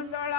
ಗೊಂದಳ